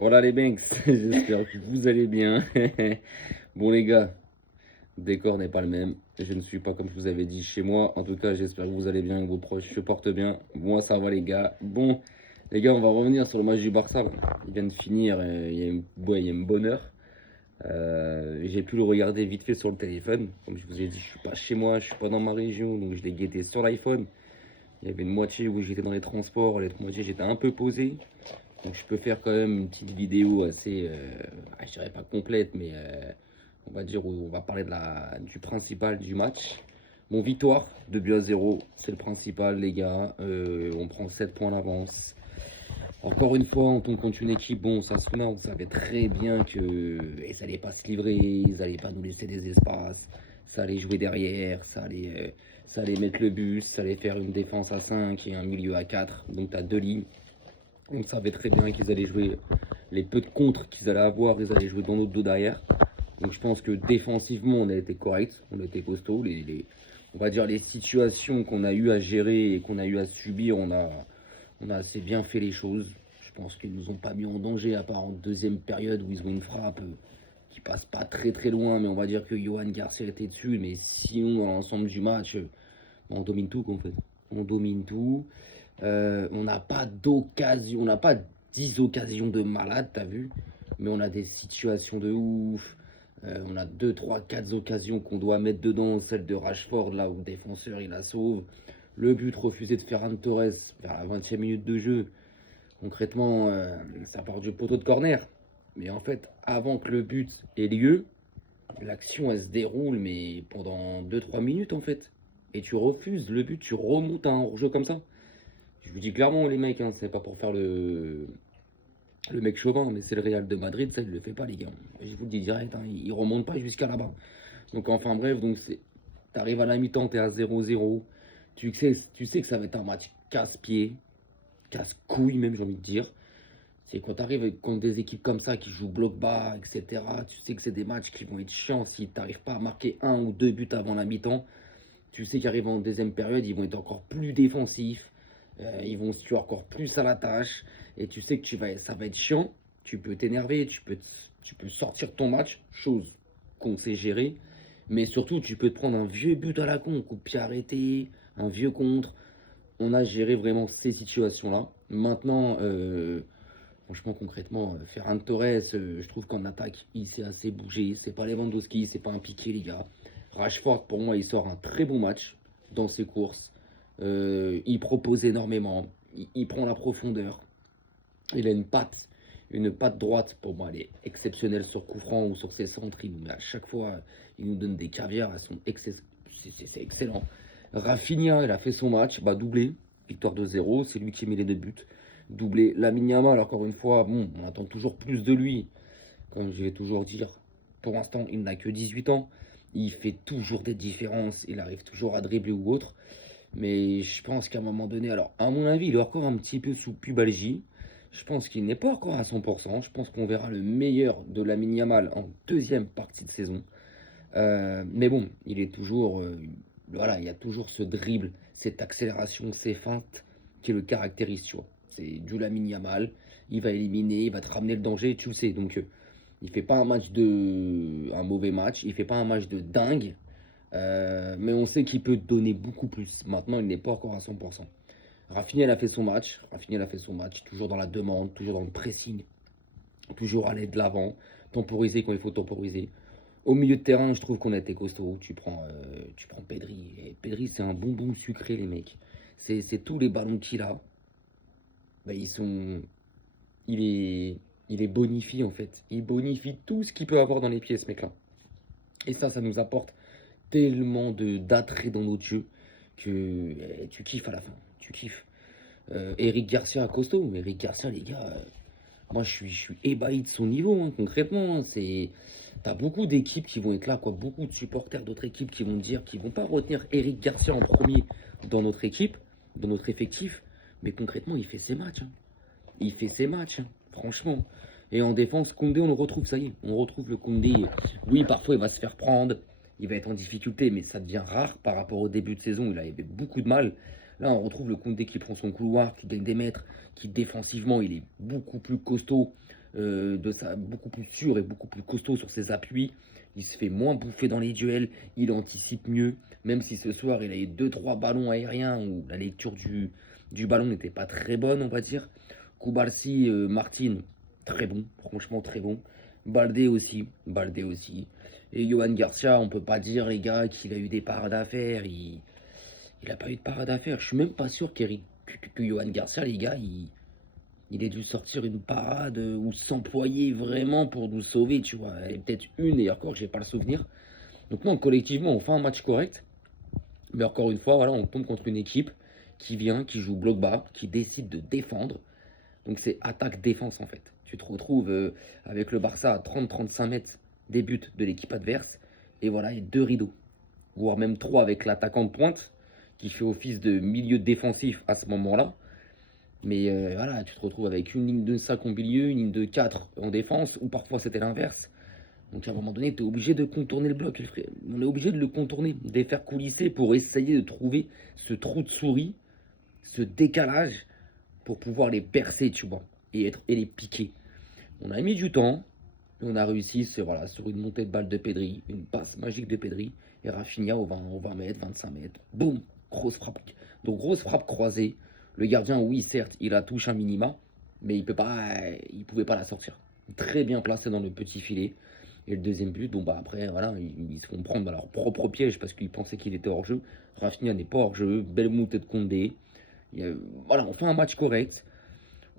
Voilà les Banks, j'espère que vous allez bien. Bon les gars, le décor n'est pas le même. Je ne suis pas comme je vous avais dit chez moi. En tout cas, j'espère que vous allez bien, que vos proches se portent bien. Moi, ça va les gars. Bon, les gars, on va revenir sur le match du Barça, là. Il vient de finir, il y a une bonne heure. J'ai pu le regarder vite fait sur le téléphone. Comme je vous ai dit, je suis pas chez moi, je suis pas dans ma région, donc je l'ai guetté sur l'iPhone. Il y avait une moitié où j'étais dans les transports, l'autre moitié j'étais un peu posé. Donc je peux faire quand même une petite vidéo assez, je dirais pas complète, mais on va dire où on va parler du principal du match. Bon, victoire, 2 buts à 0, c'est le principal les gars. On prend 7 points d'avance. Encore une fois, on tombe contre une équipe, bon, ça se on savait très bien que ils n'allaient pas se livrer, ils n'allaient pas nous laisser des espaces, ça allait jouer derrière, ça allait mettre le bus, ça allait faire une défense à 5 et un milieu à 4. Donc tu as deux lignes. On savait très bien qu'ils allaient jouer les peu de contres qu'ils allaient avoir, ils allaient jouer dans notre dos derrière. Donc je pense que défensivement, on a été correct, on a été costaud. On va dire les situations qu'on a eu à gérer et qu'on a eu à subir, on a assez bien fait les choses. Je pense qu'ils nous ont pas mis en danger, à part en deuxième période où ils ont une frappe qui passe pas très très loin, mais on va dire que Johan Garcia était dessus. Mais sinon, dans l'ensemble du match, on domine tout, en fait. On domine tout. On n'a pas d'occasion, on n'a pas 10 occasions de malade, t'as vu? Mais on a des situations de ouf. On a 2, 3, 4 occasions qu'on doit mettre dedans. Celle de Rashford, là où le défenseur il la sauve. Le but refusé de Ferran Torres vers la 20e minute de jeu. Concrètement, ça part du poteau de corner. Mais en fait, avant que le but ait lieu, l'action elle se déroule, mais pendant 2, 3 minutes en fait. Et tu refuses le but, tu remontes à un hors-jeu comme ça. Je vous dis clairement, les mecs, hein, c'est pas pour faire le mec chauvin, mais c'est le Real de Madrid, ça, il le fait pas, les gars. Je vous le dis direct, hein, il remonte pas jusqu'à là-bas. Donc, enfin, bref, donc t'arrives à la mi-temps, t'es à 0-0. Tu sais que ça va être un match casse-pied, casse-couille, même, j'ai envie de dire. C'est quand t'arrives contre des équipes comme ça qui jouent bloc bas, etc. Tu sais que c'est des matchs qui vont être chiants si t'arrives pas à marquer un ou deux buts avant la mi-temps. Tu sais qu'arrivant en deuxième période, ils vont être encore plus défensifs. Ils vont se tuer encore plus à la tâche. Et tu sais que ça va être chiant. Tu peux t'énerver, tu peux sortir ton match, chose qu'on sait gérer. Mais surtout, tu peux te prendre un vieux but à la con, coup de pied arrêté, un vieux contre. On a géré vraiment ces situations-là. Maintenant, franchement, concrètement, Ferran Torres, je trouve qu'en attaque, il s'est assez bougé. C'est pas Lewandowski, c'est pas un piqué, les gars. Rashford, pour moi, il sort un très bon match dans ses courses. Il propose énormément. Il prend la profondeur. Il a une patte droite. Pour moi, elle est exceptionnelle sur coup franc ou sur ses centres. Il nous met à chaque fois, il nous donne des caviars. C'est excellent. Rafinha, il a fait son match, bah doublé. Victoire 2-0. C'est lui qui met les deux buts. Doublé. Lamine Yamal, encore une fois, bon, on attend toujours plus de lui. Comme je vais toujours dire, pour l'instant, il n'a que 18 ans. Il fait toujours des différences. Il arrive toujours à dribbler ou autre. Mais je pense qu'à un moment donné, alors à mon avis, il est encore un petit peu sous pubalgie. Je pense qu'il n'est pas encore à 100%. Je pense qu'on verra le meilleur de Lamine Yamal en deuxième partie de saison. Mais bon, il est toujours, voilà, il y a toujours ce dribble, cette accélération, ces feintes qui le caractérisent, tu vois. C'est du Lamine Yamal, il va éliminer, il va te ramener le danger, tu le sais. Donc, il fait pas un mauvais match, il fait pas un match de dingue, mais on sait qu'il peut donner beaucoup plus. Maintenant, il n'est pas encore à 100%. Rafinha, il a fait son match, toujours dans la demande, toujours dans le pressing, toujours aller de l'avant, temporiser quand il faut temporiser. Au milieu de terrain, je trouve qu'on a été costaud. Tu prends Pedri. Et Pedri, c'est un bonbon sucré, les mecs. C'est tous les ballons qu'il a. Bah, il est bonifié, en fait. Il bonifie tout ce qu'il peut avoir dans les pieds, ce mec-là. Et ça nous apporte tellement d'attrait dans notre jeu que tu kiffes à la fin. Tu kiffes. Eric Garcia costaud. Eric Garcia, les gars, moi je suis ébahi de son niveau, hein, concrètement. T'as beaucoup d'équipes qui vont être là, quoi. Beaucoup de supporters d'autres équipes qui vont dire qu'ils vont pas retenir Eric Garcia en premier dans notre équipe, dans notre effectif. Mais concrètement, il fait ses matchs, hein. Il fait ses matchs, hein, franchement. Et en défense, Koundé, on le retrouve, ça y est. On retrouve le Koundé. Oui, parfois il va se faire prendre. Il va être en difficulté, mais ça devient rare par rapport au début de saison. Il avait beaucoup de mal. Là, on retrouve le Koundé qui prend son couloir, qui gagne des mètres, qui défensivement, il est beaucoup plus costaud. beaucoup plus sûr et beaucoup plus costaud sur ses appuis. Il se fait moins bouffer dans les duels, il anticipe mieux. Même si ce soir il a eu 2-3 ballons aériens où la lecture du ballon n'était pas très bonne, on va dire. Koubarsi, Martin, très bon, franchement très bon. Baldé aussi. Et Johan Garcia, on peut pas dire, les gars, qu'il a eu des parades à faire. Il a pas eu de parade à faire. Je suis même pas sûr que Johan Garcia, les gars, il ait dû sortir une parade ou s'employer vraiment pour nous sauver, tu vois. Et peut-être une, et encore, j'ai pas le souvenir. Donc non, collectivement, on fait un match correct. Mais encore une fois, voilà, on tombe contre une équipe qui vient, qui joue bloc bas, qui décide de défendre. Donc c'est attaque-défense en fait. Tu te retrouves avec le Barça à 30-35 mètres des buts de l'équipe adverse. Et voilà, et 2 rideaux. Voire même 3 avec l'attaquant de pointe qui fait office de milieu défensif à ce moment-là. Mais voilà, tu te retrouves avec une ligne de 5 au milieu, une ligne de 4 en défense, ou parfois c'était l'inverse. Donc à un moment donné, tu es obligé de contourner le bloc. On est obligé de le contourner, de les faire coulisser pour essayer de trouver ce trou de souris, ce décalage, pour pouvoir les percer, tu vois, et les piquer. On a mis du temps, on a réussi voilà, sur une montée de balle de Pedri, une passe magique de Pedri, et Rafinha au 20 mètres, 25 mètres, boum, grosse frappe. Donc grosse frappe croisée. Le gardien, oui, certes, il a touché un minima, mais il pouvait pas la sortir. Très bien placé dans le petit filet. Et le deuxième but, bon bah après, voilà, ils se font prendre dans leur propre piège parce qu'ils pensaient qu'il était hors jeu. Rafinha n'est pas hors jeu, belle montée de Condé. Voilà, on fait un match correct.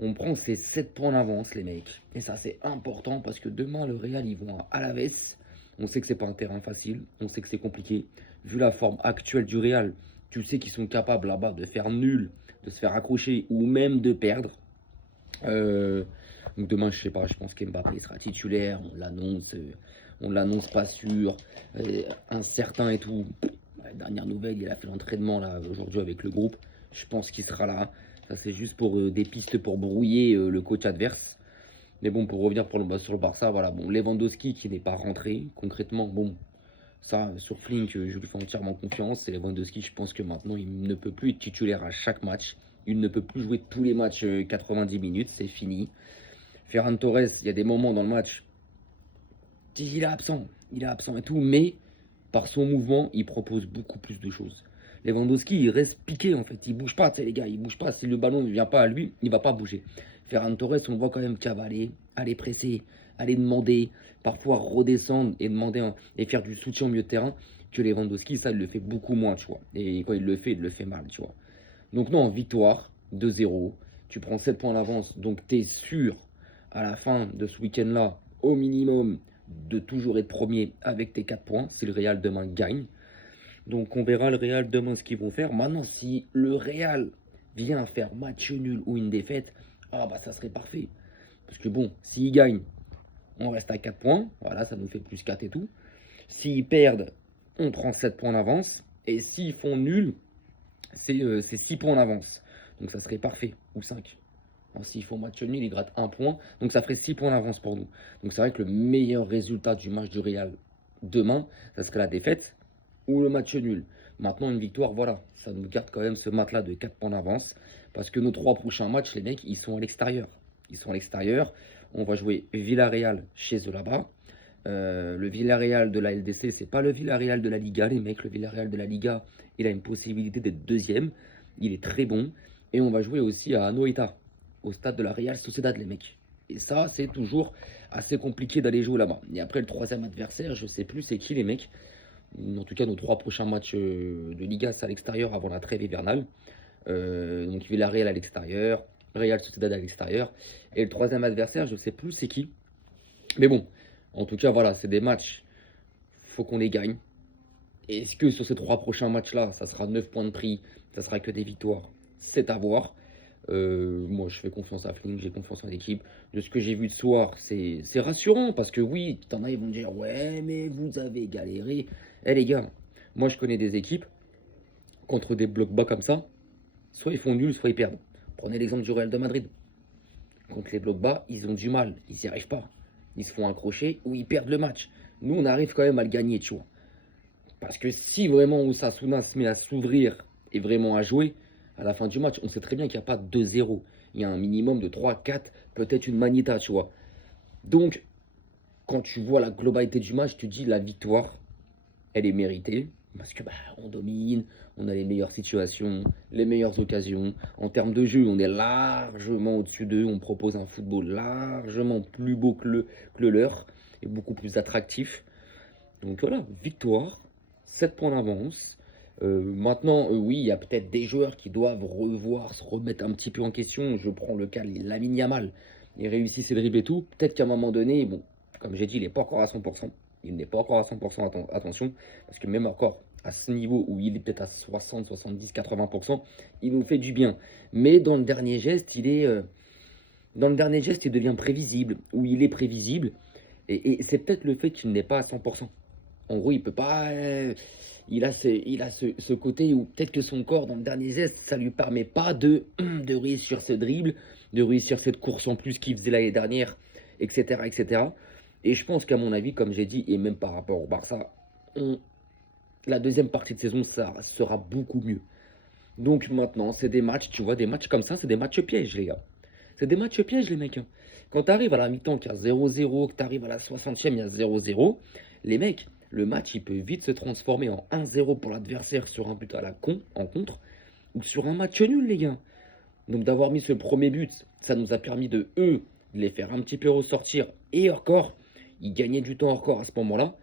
On prend ces 7 points d'avance, les mecs. Et ça, c'est important parce que demain, le Real, ils vont à Alaves. On sait que c'est pas un terrain facile. On sait que c'est compliqué. Vu la forme actuelle du Real, tu sais qu'ils sont capables là-bas de faire nul, de se faire accrocher ou même de perdre. Donc demain, je sais pas, je pense qu'Mbappé sera titulaire. On l'annonce pas sûr. Incertain et tout. Dernière nouvelle, il a fait l'entraînement là aujourd'hui avec le groupe. Je pense qu'il sera là. Ça, c'est juste pour des pistes pour brouiller le coach adverse. Mais bon, pour revenir sur le Barça, voilà. Bon, Lewandowski qui n'est pas rentré. Concrètement, bon, ça, sur Flink, je lui fais entièrement confiance. Et Lewandowski, je pense que maintenant, il ne peut plus être titulaire à chaque match. Il ne peut plus jouer tous les matchs 90 minutes. C'est fini. Ferran Torres, il y a des moments dans le match, il est absent. Il est absent et tout. Mais par son mouvement, il propose beaucoup plus de choses. Lewandowski, il reste piqué en fait. Il bouge pas, tu sais, les gars, il bouge pas. Si le ballon ne vient pas à lui, il va pas bouger. Ferran Torres, on le voit quand même cavaler, aller presser, aller demander, parfois redescendre et demander et faire du soutien au milieu de terrain. Que Lewandowski, ça, il le fait beaucoup moins, tu vois. Et quand il le fait mal, tu vois. Donc, non, victoire, 2-0. Tu prends 7 points d'avance. Donc, tu es sûr, à la fin de ce week-end-là, au minimum, de toujours être premier avec tes 4 points. Si le Real demain gagne. Donc on verra le Real demain ce qu'ils vont faire. Maintenant, si le Real vient faire match nul ou une défaite, ah bah ça serait parfait. Parce que bon, s'ils gagnent, on reste à 4 points. Voilà, ça nous fait plus 4 et tout. S'ils perdent, on prend 7 points d'avance. Et s'ils font nul, c'est 6 points d'avance. Donc ça serait parfait. Ou 5. S'ils font match nul, ils grattent 1 point. Donc ça ferait 6 points d'avance pour nous. Donc c'est vrai que le meilleur résultat du match du Real demain, ça serait la défaite ou le match nul. Maintenant, une victoire, voilà, ça nous garde quand même ce match-là de 4 points d'avance. Parce que nos 3 prochains matchs, les mecs, ils sont à l'extérieur. Ils sont à l'extérieur. On va jouer Villarreal chez eux là-bas. Le Villarreal de la LDC, c'est pas le Villarreal de la Liga, les mecs. Le Villarreal de la Liga, il a une possibilité d'être deuxième. Il est très bon. Et on va jouer aussi à Anoeta, au stade de la Real Sociedad, les mecs. Et ça, c'est toujours assez compliqué d'aller jouer là-bas. Et après, le troisième adversaire, je sais plus c'est qui, les mecs. En tout cas, nos 3 prochains matchs de Liga, c'est à l'extérieur avant la trêve hivernale. Donc Villarreal à l'extérieur, Real Sociedad à l'extérieur. Et le troisième adversaire, je ne sais plus c'est qui. Mais bon, en tout cas, voilà, c'est des matchs. Faut qu'on les gagne. Est-ce que sur ces 3 prochains matchs-là, ça sera 9 points de prix, ça sera que des victoires? C'est à voir. Moi, je fais confiance à Flynn, j'ai confiance en l'équipe. De ce que j'ai vu ce soir, c'est rassurant parce que oui, t'en as, ils vont dire ouais, mais vous avez galéré. Eh les gars, moi je connais des équipes contre des blocs bas comme ça, soit ils font nul, soit ils perdent. Prenez l'exemple du Real de Madrid. Contre les blocs bas, ils ont du mal, ils n'y arrivent pas. Ils se font accrocher ou ils perdent le match. Nous, on arrive quand même à le gagner, tu vois. Parce que si vraiment Osasuna se met à s'ouvrir et vraiment à jouer, à la fin du match, on sait très bien qu'il n'y a pas de 2-0. Il y a un minimum de 3, 4, peut-être une manita, tu vois. Donc, quand tu vois la globalité du match, tu te dis la victoire, elle est méritée. Parce que on domine, on a les meilleures situations, les meilleures occasions. En termes de jeu, on est largement au-dessus d'eux. On propose un football largement plus beau que le leur et beaucoup plus attractif. Donc voilà, victoire, 7 points d'avance. Maintenant, oui, il y a peut-être des joueurs qui doivent revoir, se remettre un petit peu en question. Je prends le cas de Lamine Yamal. Il réussit ses dribbles et tout. Peut-être qu'à un moment donné, bon, comme j'ai dit, il n'est pas encore à 100%. Il n'est pas encore à 100%, attention. Parce que même encore à ce niveau où il est peut-être à 60, 70, 80%, il nous fait du bien. Mais dans le dernier geste, il devient prévisible. Ou il est prévisible. Et c'est peut-être le fait qu'il n'est pas à 100%. En gros, il peut pas. Il a ce côté où peut-être que son corps, dans le dernier geste, ça lui permet pas de réussir ce dribble, de réussir cette course en plus qu'il faisait l'année dernière, etc., etc. Et je pense qu'à mon avis, comme j'ai dit, et même par rapport au Barça, la deuxième partie de saison, ça sera beaucoup mieux. Donc maintenant, c'est des matchs, tu vois, des matchs comme ça, c'est des matchs pièges, les gars. C'est des matchs pièges, les mecs, hein. Quand tu arrives à la mi-temps qu'il y a 0-0, que tu arrives à la 60e, il y a 0-0, les mecs, le match, il peut vite se transformer en 1-0 pour l'adversaire sur un but à la con, en contre, ou sur un match nul, les gars. Donc d'avoir mis ce premier but, ça nous a permis de les faire un petit peu ressortir. Et encore, ils gagnaient du temps encore à ce moment-là.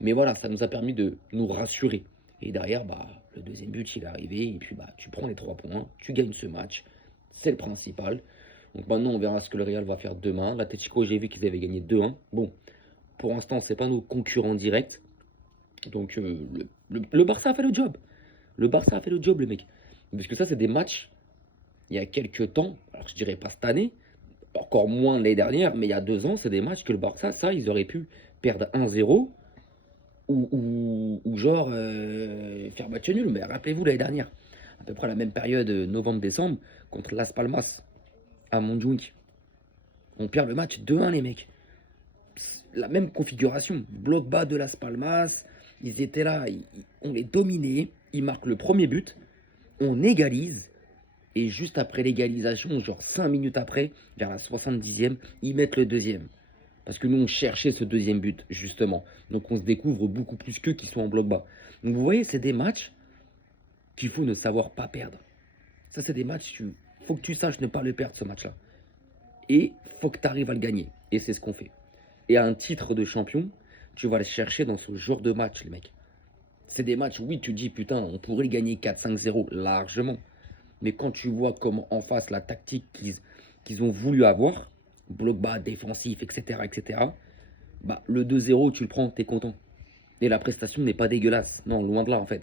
Mais voilà, ça nous a permis de nous rassurer. Et derrière, le deuxième but, il est arrivé. Et puis, tu prends les 3 points, tu gagnes ce match. C'est le principal. Donc maintenant, on verra ce que le Real va faire demain. L'Atlético, j'ai vu qu'ils avaient gagné 2-1. Bon, pour l'instant, c'est pas nos concurrents directs. Donc le Barça a fait le job. Le Barça a fait le job, le mec. Parce que ça, c'est des matchs, il y a quelques temps, alors je dirais pas cette année, encore moins l'année dernière, mais il y a 2 ans, c'est des matchs que le Barça, ça, ils auraient pu perdre 1-0 ou genre faire match nul. Mais rappelez-vous l'année dernière, à peu près la même période, novembre-décembre, contre Las Palmas à Montjuic. On perd le match 2-1, les mecs. La même configuration. Bloc bas de Las Palmas. Ils étaient là, on les dominait. Ils marquent le premier but. On égalise. Et juste après l'égalisation, genre 5 minutes après, vers la 70e, ils mettent le deuxième. Parce que nous, on cherchait ce deuxième but, justement. Donc on se découvre beaucoup plus qu'eux qui sont en bloc bas. Donc vous voyez, c'est des matchs qu'il faut ne savoir pas perdre. Ça, c'est des matchs, faut que tu saches ne pas le perdre, ce match-là. Et faut que tu arrives à le gagner. Et c'est ce qu'on fait. Et un titre de champion, tu vas le chercher dans ce genre de match, les mecs. C'est des matchs, oui, tu dis, putain, on pourrait le gagner 4-5-0 largement. Mais quand tu vois comment en face la tactique qu'ils ont voulu avoir, bloc bas, défensif, etc., le 2-0, tu le prends, t'es content. Et la prestation n'est pas dégueulasse. Non, loin de là, en fait.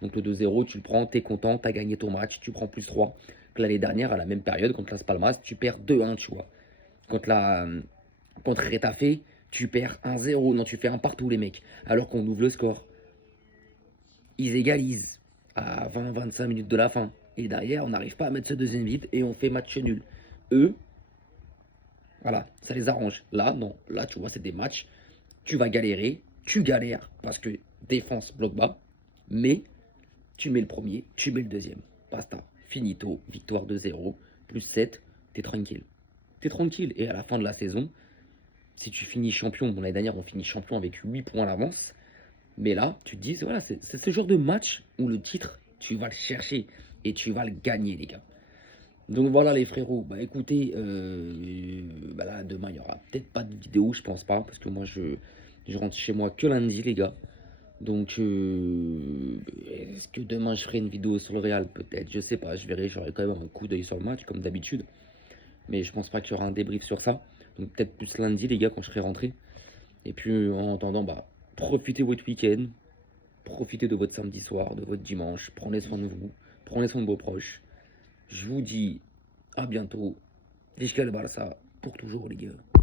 Donc le 2-0, tu le prends, t'es content, t'as gagné ton match, tu prends plus 3. Que l'année dernière, à la même période, contre Las Palmas, tu perds 2-1, tu vois. Contre Retafe, tu perds 1-0. Non, tu fais un partout, les mecs. Alors qu'on ouvre le score. Ils égalisent à 20-25 minutes de la fin. Et derrière, on n'arrive pas à mettre ce deuxième but et on fait match nul. Eux, voilà, ça les arrange. Là, non. Là, tu vois, c'est des matchs. Tu vas galérer. Tu galères parce que défense, bloc bas. Mais tu mets le premier, tu mets le deuxième. Basta. Finito. Victoire 2-0. Plus 7. T'es tranquille. T'es tranquille. Et à la fin de la saison, si tu finis champion, bon, l'année dernière, on finit champion avec 8 points à l'avance. Mais là, tu te dis, voilà, c'est ce genre de match où le titre, tu vas le chercher et tu vas le gagner, les gars. Donc voilà, les frérots. Écoutez, là, demain, il n'y aura peut-être pas de vidéo, je pense pas, parce que moi, je rentre chez moi que lundi, les gars. Donc, est-ce que demain, je ferai une vidéo sur le Real? Peut-être, je sais pas, je verrai, j'aurai quand même un coup d'œil sur le match, comme d'habitude. Mais je pense pas qu'il y aura un débrief sur ça. Donc peut-être plus lundi, les gars, quand je serai rentré. Et puis, en attendant, profitez de votre week-end. Profitez de votre samedi soir, de votre dimanche. Prenez soin de vous. Prenez soin de vos proches. Je vous dis à bientôt. Visca le Barça pour toujours, les gars.